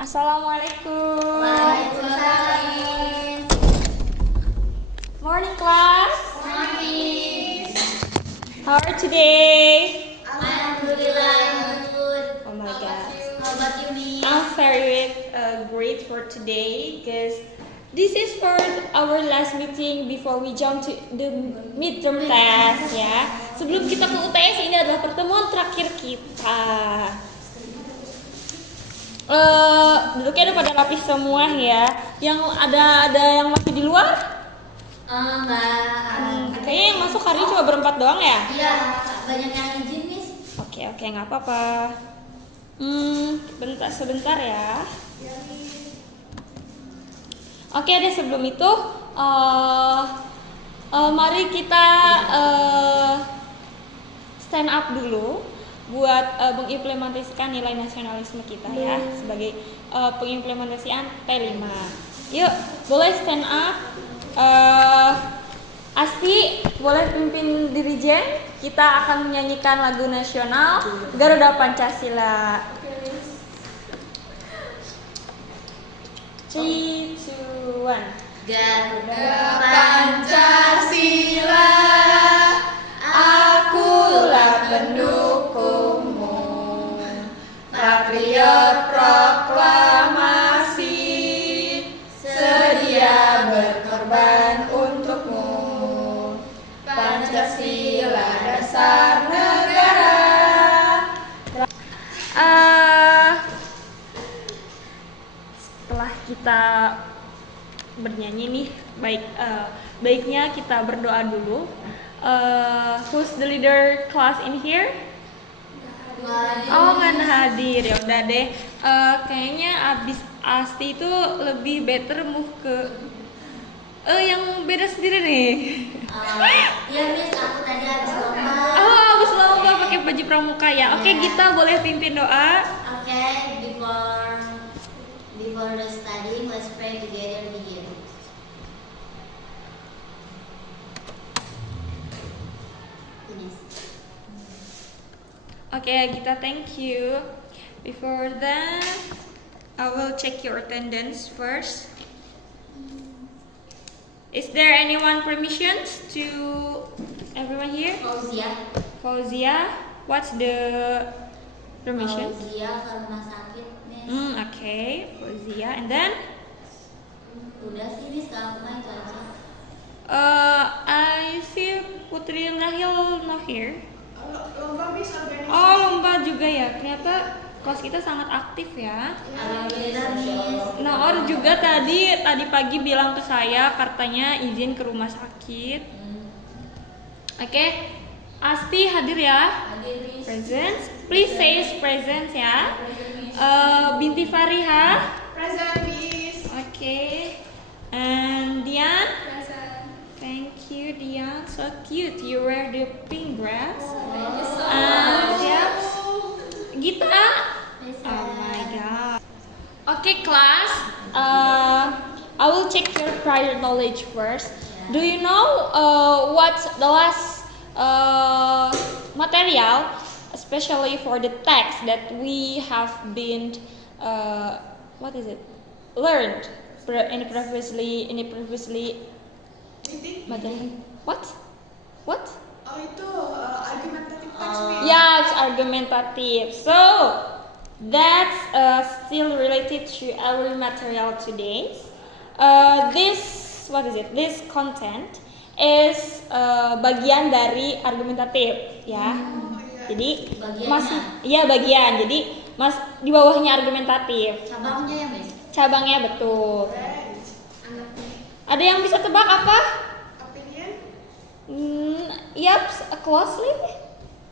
Assalamualaikum. Waalaikumsalam. Morning class. Morning. How are you today? Alhamdulillah, I'm good. Oh my god. How about you, Miss? I'm very great for today because this is for our last meeting before we jump to the midterm test ya. Sebelum kita ke UTS, ini adalah pertemuan terakhir kita. Duduknya udah pada rapih semua ya. Yang ada yang masih di luar? Enggak. Kayaknya yang masuk hari ini cuma berempat doang ya? Iya, banyak yang izin, Miss. Oke, nggak apa-apa. Sebentar ya. Oke deh, sebelum itu mari kita stand up dulu buat mengimplementasikan nilai nasionalisme kita ya sebagai pengimplementasian P5. Yuk, boleh stand up. Asti boleh pimpin dirijen. Kita akan menyanyikan lagu nasional Garuda Pancasila. 3, 2, 1. Garuda Pancasila, akulah pendukungmu, patriot proklamasi, sedia berkorban untukmu. Pancasila dasar negara. Setelah kita bernyanyi nih, baiknya kita berdoa dulu. Who's the leader class in here? Oh, nggak hadir. Ya udah deh. Kayaknya abis Asti itu lebih better move ke yang beda sendiri nih. Iya, Miss, aku tadi habis lomba. Oh, abis lomba pakai baju pramuka ya. Oke, Gita boleh pimpin doa. Oke, before the studying, let's pray together begin. Oke, Gita, thank you. Before that, I will check your attendance first. Is there anyone permissions to everyone here? Fauzia, what's the permission? Fauzia ke rumah sakit, Miss. Okay, Fauzia, and then Udah sih, Miss, kalau aku itu aja. I see Putri Rahil not here. Lomba Miss organisasi. Oh, lomba juga ya. Ternyata kelas kita sangat aktif ya. Alhamdulillah, Miss. Naor juga tadi pagi bilang ke saya katanya izin ke rumah sakit. Oke, Asti hadir ya? Hadir, Miss. Presence. Please say presence ya. Binti Fariha. Present Miss. Oke. And Dian. Present. Thank you, Dian. So cute. You wear the pink dress. Thank you so And much. yep. Gita. Present. Oh my god. Okay, class. I will check your prior knowledge first. Do you know what's the last material, especially for the text that we have been learned in the previously Meeting. material? What? Oh itu argumentative text Miss. Yeah, it's argumentative. So that's still related to our material today. This content is bagian dari argumentatif ya. Jadi bagian. Jadi mas di bawahnya argumentatif. Cabangnya ya, Miss. Cabangnya betul. Friends. Anaknya. Ada yang bisa tebak apa? Opinion. Yup, closely.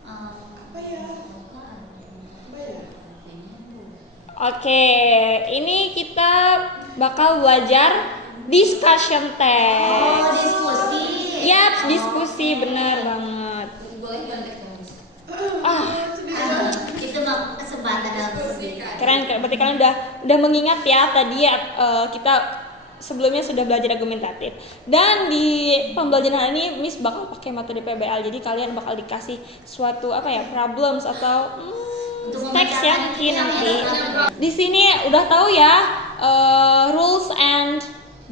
Apa ya? Oke, ini kita bakal belajar discussion text. Oh, diskusi. Yap, diskusi benar banget. Boleh banget, Miss. Itu mah kesempatan dalam diskusi. Keren. Berarti kalian udah mengingat ya tadi kita sebelumnya sudah belajar argumentatif. Dan di pembelajaran ini Miss bakal pakai metode PBL. Jadi kalian bakal dikasih suatu problems atau teks ya mungkin nanti. Di sini udah tahu ya rules and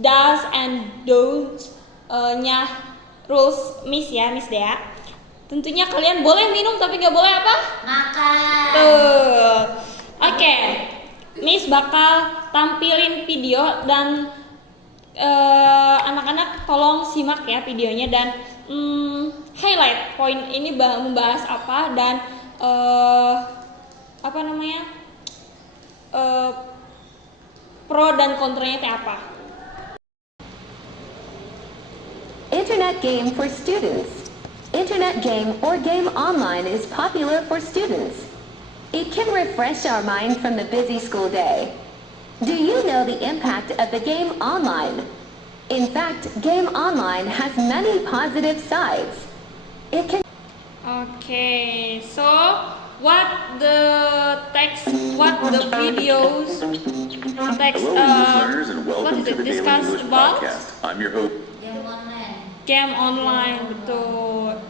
does and don'ts nya rules Miss ya, Miss Dea. Tentunya kalian boleh minum tapi nggak boleh apa? Makan. Tuh. Oke. Miss bakal tampilin video dan anak-anak tolong simak ya videonya dan highlight poin ini membahas apa dan apa namanya pro dan kontranya kayak apa. Internet game for students. Internet game or game online is popular for students. It can refresh our mind from the busy school day. Do you know the impact of the game online? In fact, game online has many positive sides. It can Okay, so what the text, what the videos text, Hello, listeners, and what welcome is to it the Daily discuss English about? Podcast. I'm your host. Game online. Game online, betul.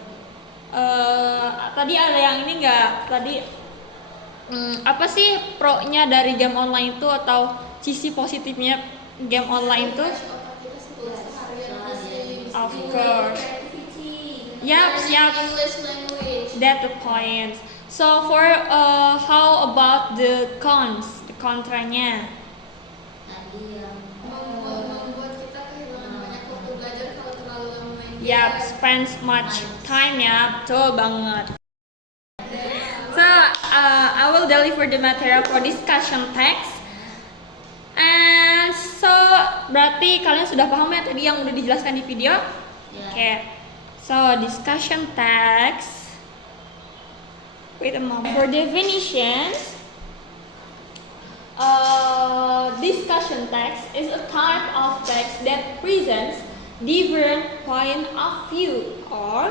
Tadi ada yang ini nggak? Tadi apa sih pro-nya dari game online itu atau sisi positifnya game online itu? Of course. Yap. English language. That's the point. So for how about the cons, the kontranya? Tadi yang Membuat kita kehilangan banyak waktu belajar kalau terlalu lama main game. Yap, spends much time ya, betul banget. So I will deliver the material for discussion text. And so berarti kalian sudah paham ya tadi yang udah dijelaskan di video? Ya. Oke. So discussion text. Wait a moment. For definitions, discussion text is a type of text that presents different point of view or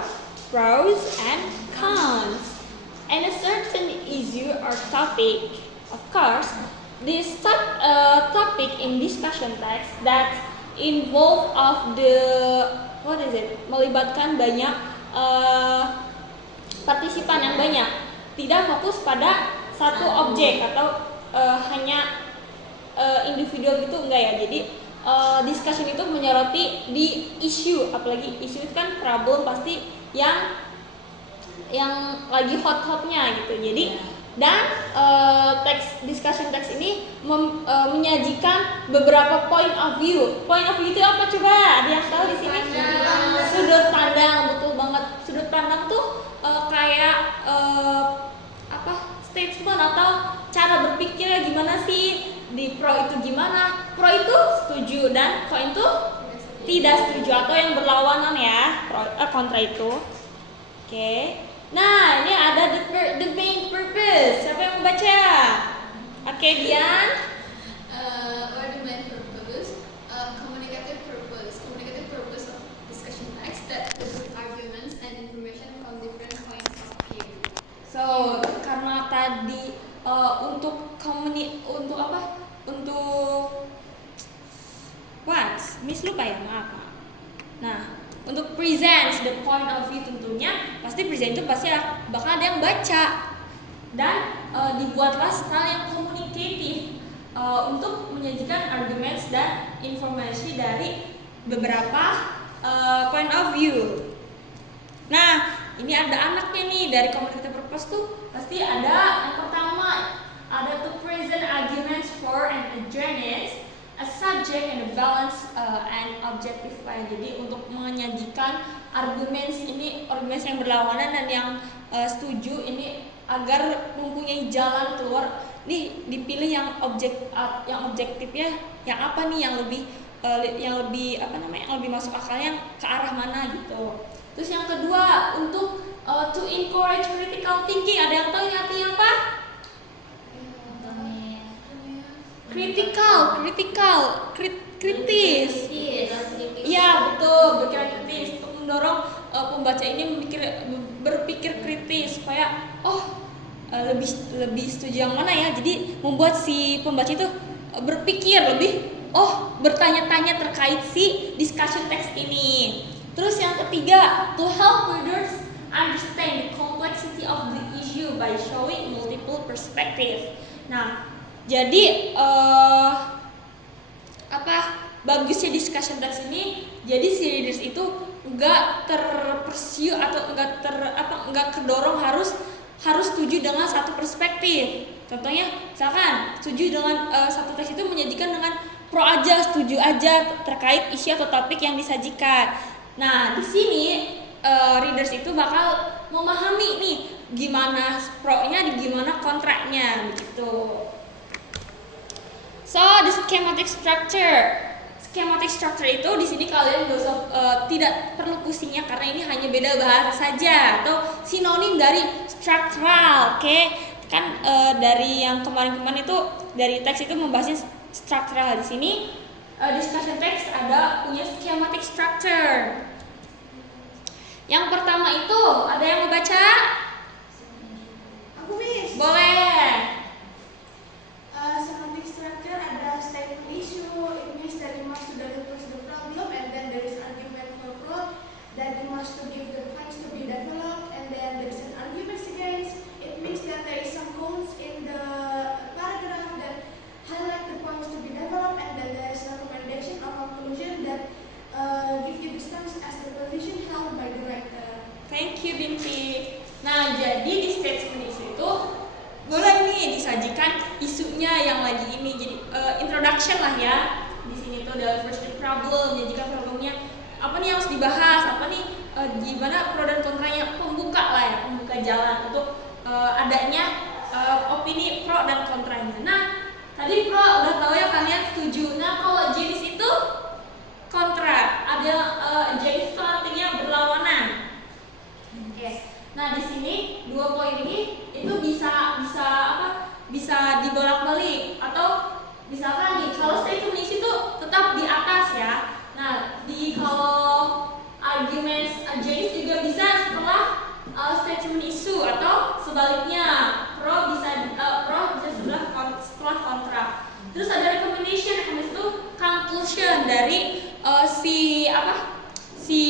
pros and cons and a certain issue or topic. Of course, this topic in discussion text that involve of the melibatkan banyak partisipan yang banyak, tidak fokus pada satu objek atau hanya individu gitu, enggak ya. Jadi discussion itu menyoroti di isu, apalagi isu itu kan problem pasti yang lagi hot-hotnya gitu. Jadi dan discussion text ini menyajikan beberapa point of view. Point of view itu apa coba? Ada yang tahu di sini? Sudut pandang, betul banget. Sudut pandang tuh kayak statement atau cara berpikirnya gimana sih? Di pro itu gimana? Pro itu setuju dan kontra itu tidak setuju atau yang berlawanan ya, kontra itu. Oke. Nah, ini ada the main purpose. Siapa yang membaca? Oke, Dian. Or the main purpose, communicative purpose of discussion text that include arguments and information from different points of view. So, karena tadi untuk what? Miss lupa ya, maaf. Nah, untuk present the point of view tentunya pasti present itu pasti bakal ada yang baca dan dibuatlah style yang komunikatif untuk menyajikan arguments dan informasi dari beberapa point of view. Nah, ini ada anaknya nih dari communicative purpose tuh pasti ada yang pertama ada to present arguments for and against a subject and a balance and objective line. Jadi untuk menyajikan arguments yang berlawanan dan yang setuju ini agar mempunyai jalan keluar. Nih dipilih yang objektif ya. Yang apa nih yang lebih masuk akalnya yang ke arah mana gitu. Terus yang kedua untuk to encourage critical thinking. Ada yang tahu ini artinya apa? Kritis. Iya betul, berpikiran kritis untuk mendorong pembaca ini berpikir kritis supaya lebih setuju yang mana ya. Jadi membuat si pembaca itu berpikir lebih bertanya-tanya terkait si discussion text ini. Terus yang ketiga, to help readers understand the complexity of the issue by showing multiple multiple perspective. Nah, jadi bagusnya discussion text ini, jadi si readers itu nggak terpersiu atau nggak kedorong harus setuju dengan satu perspektif. Contohnya, misalkan setuju dengan satu teks itu menyajikan dengan pro aja, setuju aja terkait isu atau topik yang disajikan. Nah, di sini readers itu bakal memahami nih gimana pro-nya, gimana kontranya begitu. So, the schematic structure. Schematic structure itu di sini kalian gak usah tidak perlu pusingnya karena ini hanya beda bahasa saja atau sinonim dari structural, oke? Kan dari yang kemarin-kemarin itu dari teks itu membahasnya structural. Di sini discussion text ada punya schematic structure. Yang pertama itu ada yang mau baca? Aku Miss. Boleh. Schematic structure ada statement issue. It means that you must to develop the problem, and then there is argument for pro. That you must to give the points to be developed, and then there is an argument against. It means that there is some quotes in the paragraph that highlight the points to be developed, and then there is a recommendation or conclusion that give you the stance as the position held by the writer. Thank you, Binti. Nah, jadi di statement issue itu boleh nih disajikan isunya yang lagi ini, jadi introduction lah ya. Di sini tuh ada first problem, menyajikan problemnya, apa nih yang harus dibahas, apa nih gimana pro dan kontranya, pembuka lah ya, pembuka jalan untuk adanya opini pro dan kontranya. Nah, tadi pro udah tahu ya kalian setuju. Nah, kalau jenis itu kontra, ada jenis itu artinya berlawanan. Oke. Nah, di sini dua poin ini itu bisa dibolak-balik, atau misalkan nih kalau statement issue itu tetap di atas ya. Nah, kalau arguments jenis juga bisa setelah statement issue, atau sebaliknya pro bisa setelah kontra. Terus ada recommendation itu conclusion dari si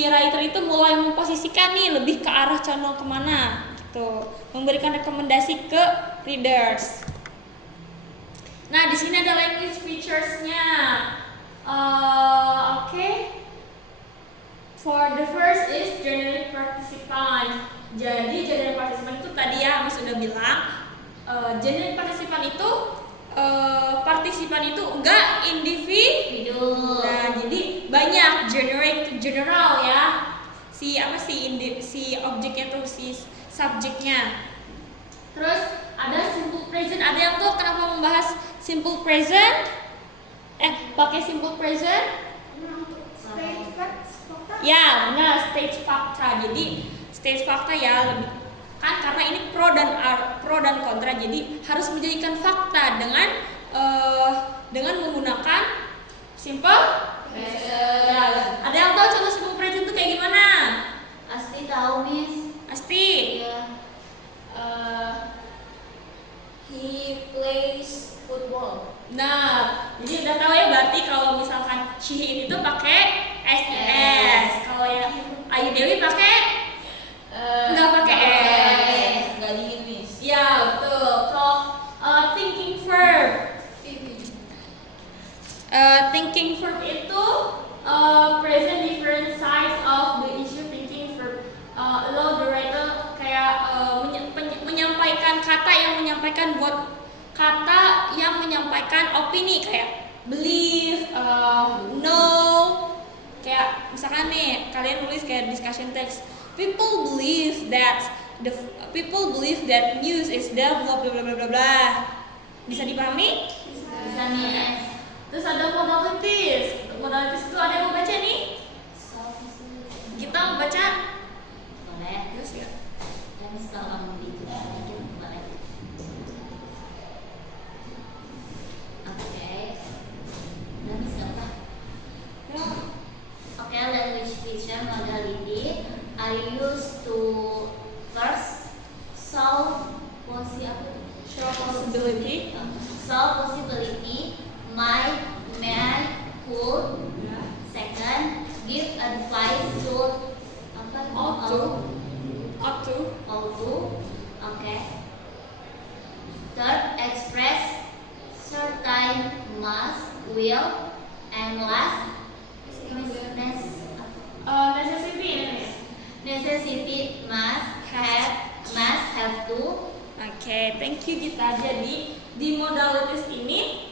writer itu mulai memposisikan nih lebih ke arah condong kemana gitu, memberikan rekomendasi ke readers. Nah, di sini ada language features-nya. Okay. For the first is generic participant. Jadi generic participant itu tadi ya Miss udah bilang, generic participant itu partisipan itu enggak individu. Nah, jadi banyak generic, general ya. Si objeknya tuh, si subjeknya. Terus ada simple present. Ada yang tuh kenapa membahas simple present? Pakai simple present? State facts, fakta. Ya, benar, stage fakta. Jadi stage fakta ya lebih kan karena ini pro dan kontra, jadi harus menjadikan fakta dengan menggunakan simple present. Ya, ada yang tahu contoh simple present itu kayak gimana? Asti tahu, Miss. Asti. Iya. He plays football. Nah, jadi udah tahu ya berarti kalau misalkan she ini tuh pakai SES. Kalau ya Ayu Dewi pakai nggak pakai S. Nggak dingin, Miss. Ya, betul. Kalau thinking verb. Thinking verb itu present different sides of the issue. Thinking verb allow the writer kayak menyampaikan kata yang menyampaikan opini kayak believe, know. Kayak misalkan nih kalian nulis kayak discussion text. People believe that news is blah blah blah blah blah blah. Bisa dipahami? Bisa, Miss. Terus ada modalities. Modalities itu ada yang mau baca nih? Kita mau baca? Boleh. Terus ya. Dan setelah kamu itu sedikit boleh. Oke. Udah, Miss, nggak apa? Ya. Oke, language feature modality are used to first solve Show possibility. might, may, could. Second, give advice should, Ought to. Can, must, will, and last necessity, must have to. Oke, thank you Gita. Jadi di modalities ini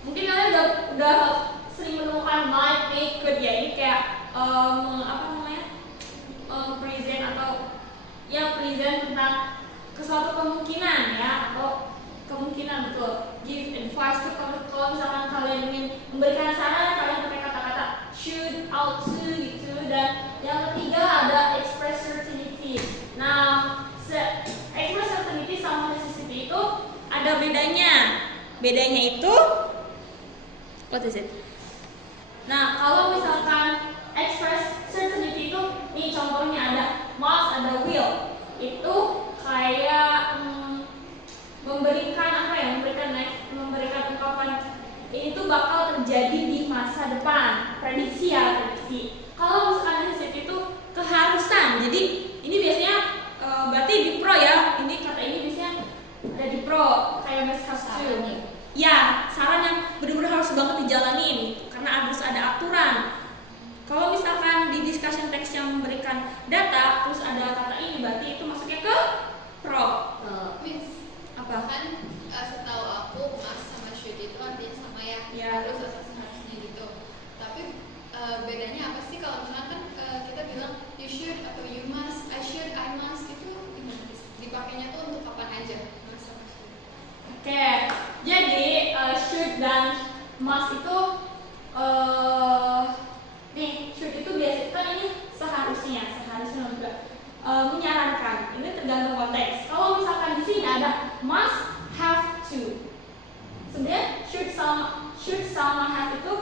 mungkin kalian udah sering menemukan might, may, could ya. Ini kayak apa namanya, present atau ya present tentang suatu kemungkinan ya, atau kemungkinan betul. Give advice to, kalau misalkan kalian ingin memberikan saran, kalian pakai kata-kata should, ought to gitu. Dan yang ketiga ada express certainty. Nah, express certainty sama necessity itu ada bedanya. Bedanya itu what is it? Nah, kalau misalkan express certainty itu, nih contohnya ada must, ada will. Itu kayak memberikan apa ya? Memberikan ungkapan ini tuh bakal terjadi di masa depan. Prediksi ya, prediksi. Kalau misalkan necessity itu keharusan. Jadi ini biasanya berarti di pro ya. Ini kata ini biasanya ada di pro, kayak must have to. Ya, saran yang benar-benar harus banget dijalanin karena harus ada aturan. Kalau misalkan di discussion text yang memberikan data terus ada kata ini, berarti itu masuknya ke pro. Miss, Apa? kan setahu aku must sama should itu artinya sama ya, Ya. harus atau seharusnya gitu. Tapi bedanya apa sih kalau misalkan kita bilang you should atau you must, I should, I must, itu gimana? Dipakainya tuh untuk kapan aja? Must sama should. Oke, jadi should dan must itu nih, should itu biasa kan ini seharusnya juga menyarankan. Ini tergantung konteks. Kalau misalkan di sini ada must, have to. Sebenarnya should sama have itu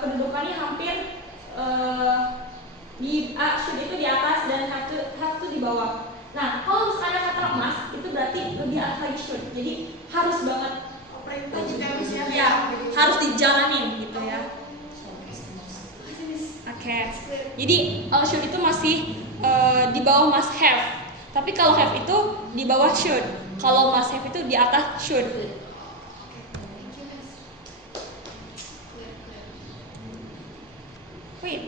kedudukannya hampir should itu di atas dan have to di bawah. Nah, kalau misalkan ada kata must, itu berarti lebih atas lagi should. Jadi harus banget. Perintah juga bisa Ya, harus dijalanin gitu ya. Oke. Jadi should itu masih di bawah must have. Tapi kalau have itu di bawah should. Kalau must have itu di atas should. Thank you, Miss. Clear. Wait.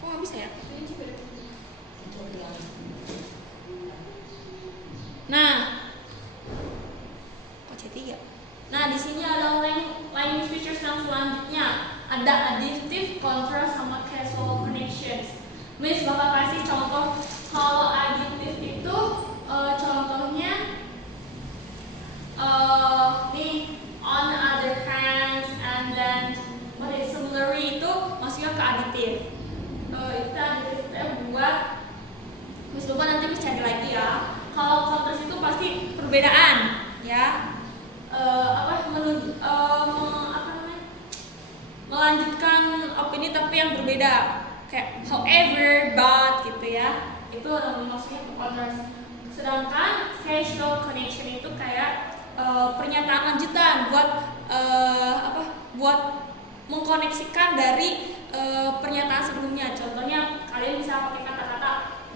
Kok nggak bisa ya? Ini juga ada. Nah, kok C3? Nah, di sini ada language features yang selanjutnya. Ada additive, contrast, sama causal connections. Miss bakal kasih contoh. Kalau additive itu contohnya nih, on the other hand, and then what is similarly itu maksudnya ke additive. Itu additive buat Miss lupa, nanti Miss cari lagi ya. Kalau contrast itu pasti perbedaan, ya. Melanjutkan opini tapi yang berbeda, kayak however, but gitu ya. Itu maksudnya ke contrast. Sedangkan causal connection itu kayak pernyataan lanjutan buat mengkoneksikan dari pernyataan sebelumnya. Contohnya kalian bisa pakai kata-kata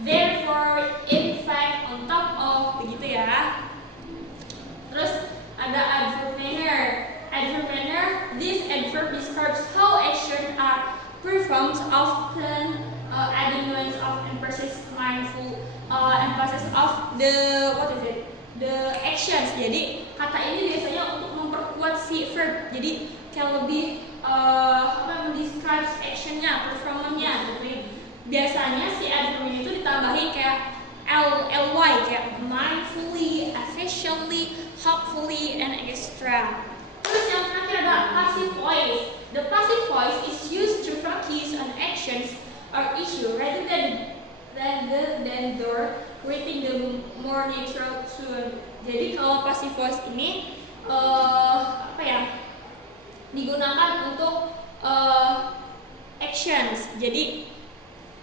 therefore, in fact, on top of, begitu ya. Terus ada adverb manner. Adverb manner, this adverb describes how actions are performed, often adding nuance of emphasis, mindful emphasis of the actions. Jadi kata ini biasanya untuk memperkuat si verb. Jadi kayak lebih mendescribe actionnya, performanya gitu ya. Biasanya si adverb ini itu ditambahin kayak ly, kayak mindfully, efficiently, hopefully, and extra. Terus yang terakhir ada passive voice. The passive voice is used to focus on actions or issue rather than creating the more natural tone. Jadi kalau passive voice ini digunakan untuk actions. Jadi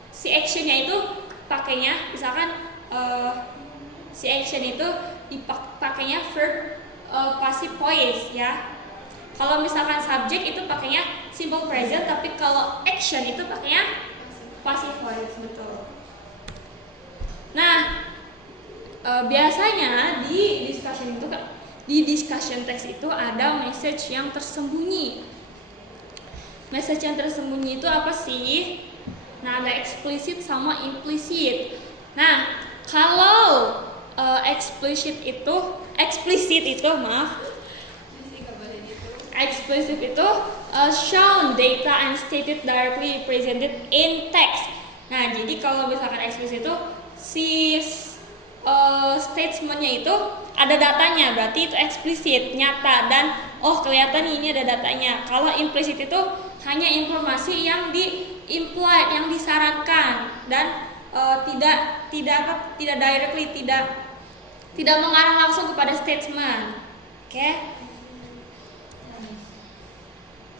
si actionnya itu pakainya, misalkan si action itu dipakainya verb passive voice ya. Kalau misalkan subject itu pakainya simple present, tapi kalau action itu pakainya passive voice, betul. Nah, biasanya di discussion text itu ada message yang tersembunyi. Message yang tersembunyi itu apa sih? Nah, ada explicit sama implicit. Nah, kalau explicit itu shown data and stated directly presented in text. Nah, jadi kalau misalkan explicit itu si statementnya itu ada datanya, berarti itu eksplisit, nyata, dan kelihatan nih ini ada datanya. Kalau implicit itu hanya informasi yang di-implied, yang disarankan, dan tidak directly, tidak mengarah langsung kepada statement. Oke?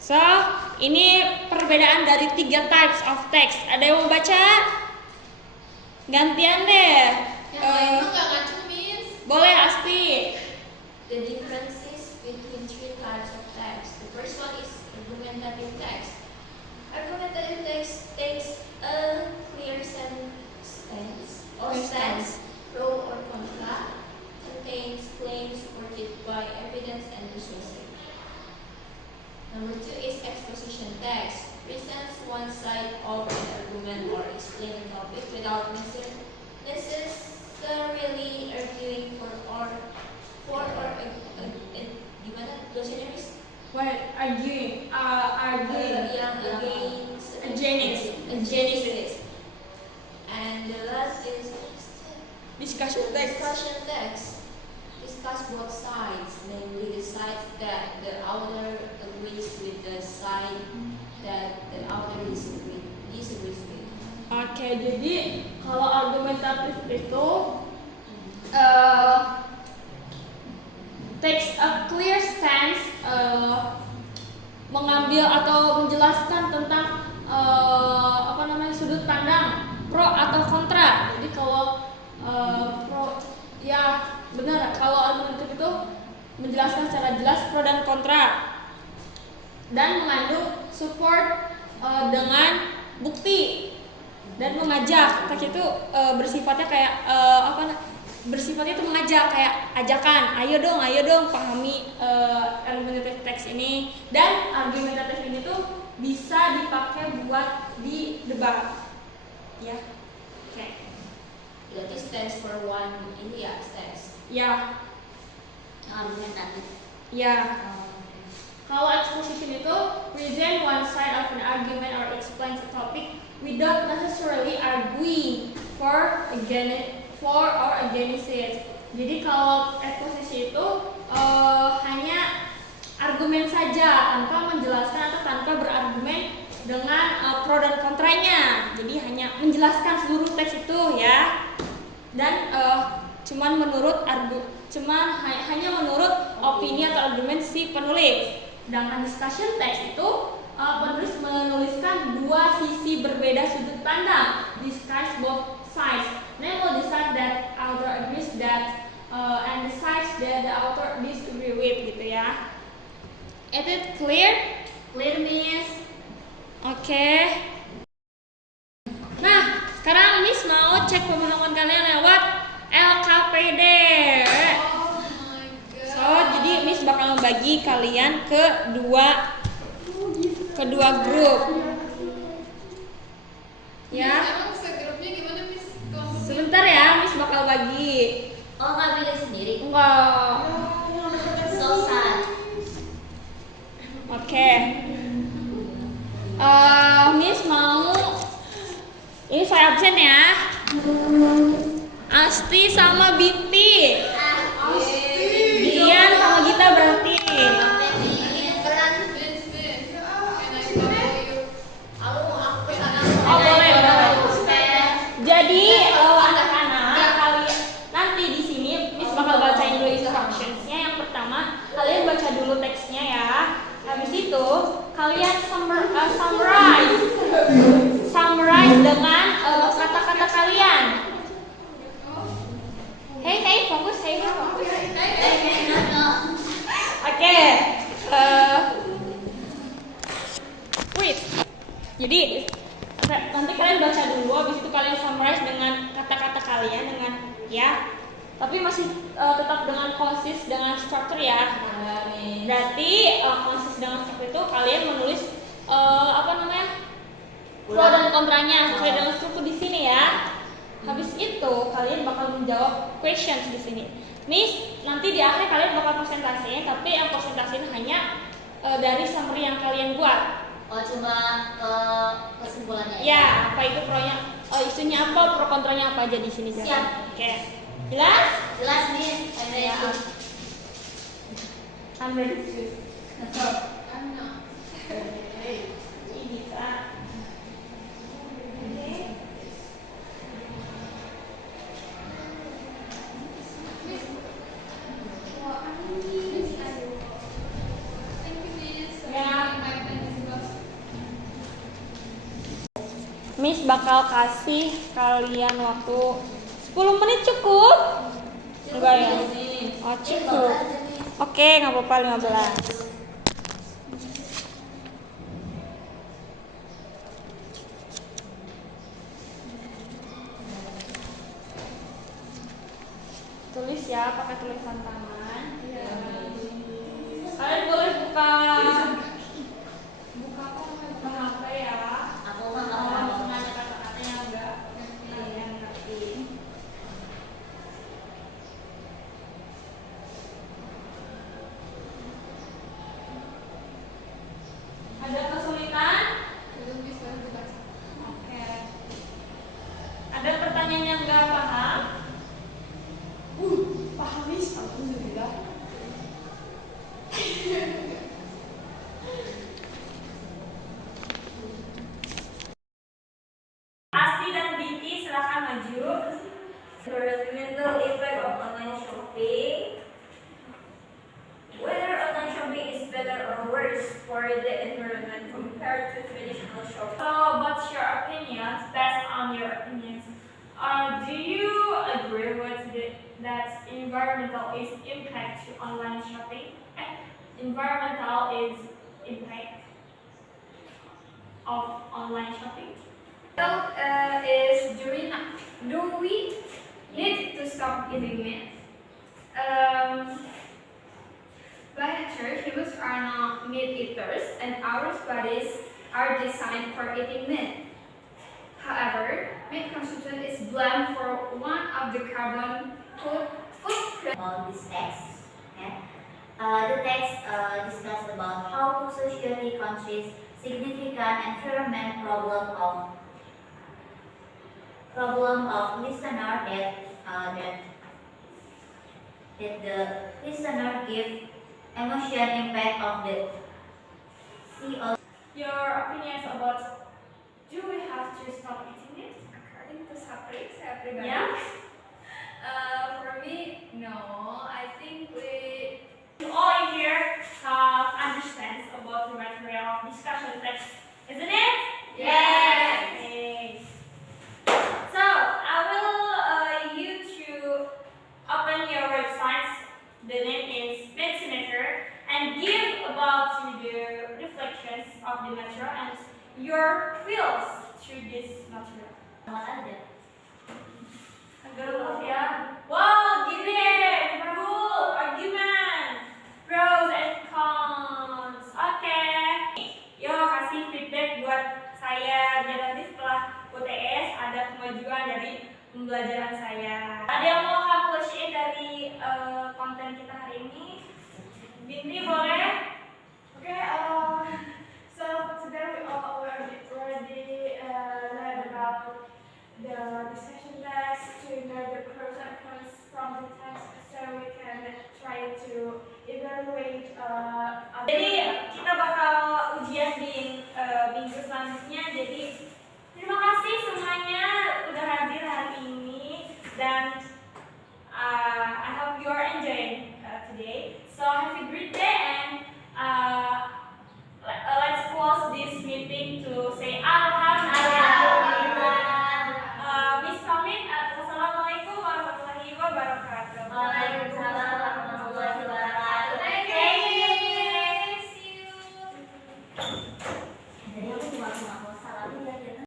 So, ini perbedaan dari 3 types of text. Ada yang mau baca? Gantian deh. Yang lain mah nggak ngacu, Miss. Boleh, Asti. The differences between 3 types of text. The first one is argumentative text. Argumentative text takes a clear stance, pro or contra, contains claims supported by evidence and resources. Number 2 is exposition text. Presents one side of an argument or explain a topic without necessarily arguing gimana dictionaries? Well, arguing. Yang against. And the last is Discussion text. discussion text. Discuss both sides, namely the side that the author agrees with the side that the author disagrees with. Oke, jadi kalau argumentatif itu takes a clear stance, mengambil atau menjelaskan tentang sudut pandang pro atau kontra. Jadi kalau pro, ya benar, kalau argumentatif itu menjelaskan secara jelas pro dan kontra dan mengandung support dengan bukti dan mengajak. Teks itu bersifatnya kayak bersifatnya itu mengajak, kayak ajakan, ayo dong pahami argumentative text ini. Dan argumentatif ini tuh bisa dipakai buat di debat, ya. Oke. Berarti stands for one ini ya, stands. Ya, Argumentatif. ya. Kalau exposition itu present one side of an argument or explains a topic without necessarily arguing for or against it. Jadi kalau exposition itu hanya argumen saja tanpa menjelaskan atau tanpa berargumen dengan pro dan kontranya. Jadi hanya menjelaskan seluruh teks itu, ya. Dan hanya menurut opini atau argumen si penulis. Sedangkan discussion text itu penulis menuliskan dua sisi berbeda sudut pandang, discuss both sides. Then we'll decide that author agrees that and the sides that the author disagree with, gitu ya. Is it clear? Clear, Miss? Oke. Nah, sekarang Miss mau cek pemahaman kalian lewat LKPD. Oh my god. So, jadi Miss bakal membagi kalian ke dua grup. Ya. Emang segrupnya gimana, Miss? Kelompoknya? Sebentar ya, Miss bakal bagi. Oh, nggak pilih sendiri? Enggak. So sad. Oke. Miss mau ini saya absen ya. Asti sama Binti. Dian sama Gita berarti. Miss, can I follow you? Oh, boleh. Jadi anak-anak kalian nanti di sini Miss bakal bacain dulu instructions-nya. Yang pertama, kalian baca dulu teksnya ya. Habis itu kalian summarize dengan kata-kata kalian. Hey, fokus, fokus. Oke. Wait. Jadi nanti kalian baca dulu, habis itu kalian summarize dengan kata-kata kalian dengan ya. Tapi masih tetap dengan konsis dengan struktur ya. Berarti konsis dengan struktur itu kalian menulis pro dan kontranya sesuai dengan struktur di sini ya. Habis itu kalian bakal menjawab questions di sini. Miss, nanti di akhir kalian bakal presentasinya, tapi yang presentasinya hanya dari summary yang kalian buat. Oh, cuma kesimpulannya. Ya, apa itu pronya? Isunya apa, pro kontranya apa aja di sini. Siap. Oke. Jelas? Jelas nih, I'm ready. I'm ready to. I'm not. Ini Kak. Miss bakal kasih kalian waktu 10 menit cukup? Enggak ya? Oh cukup. Oke, nggak apa-apa 15. Tulis ya, pakai tulisan tangan. Kalian boleh buka HP ya. Aku mah nggak pernah. Semuanya kata-katanya enggak kalian ngerti. Ada kesulitan? Belum bisa dibaca. Oke. Ada pertanyaan yang enggak paham? Paham Miss, alhamdulillah. Asti dan Binti silakan maju. Environmental impact of online shopping. Whether online shopping is better or worse for the environment compared to traditional shopping. So, what's your opinions? Based on your opinions, do you agree with that environmental is impact to online shopping? Environmental is impact of online shopping. Is do we need to stop eating meat? By nature, humans are not meat eaters, and our bodies are designed for eating meat. However, meat consumption is blamed for one of the carbon footprint. About this text, okay? The text discusses about how to socially countries significant environment problem of listener that the listener give emotion impact of the CO. Your opinions about do we have to stop eating it? According to Sapri, saya pribadi. Yeah. For me, no. I think we. All in here have understands about the material of discussion text, isn't it? Yes. Okay. So I will you to open your websites. The name is Mentimeter and give about the reflections of the material and your feels through this material. Selamat aja. Agak ya. Wow, gini, cool, argument, pros and cons. Oke. Yo, kasih feedback buat saya. Jadi nanti setelah UTS ada kemajuan dari pembelajaran saya. Ada yang mau conclusion dari konten kita hari ini? Binti boleh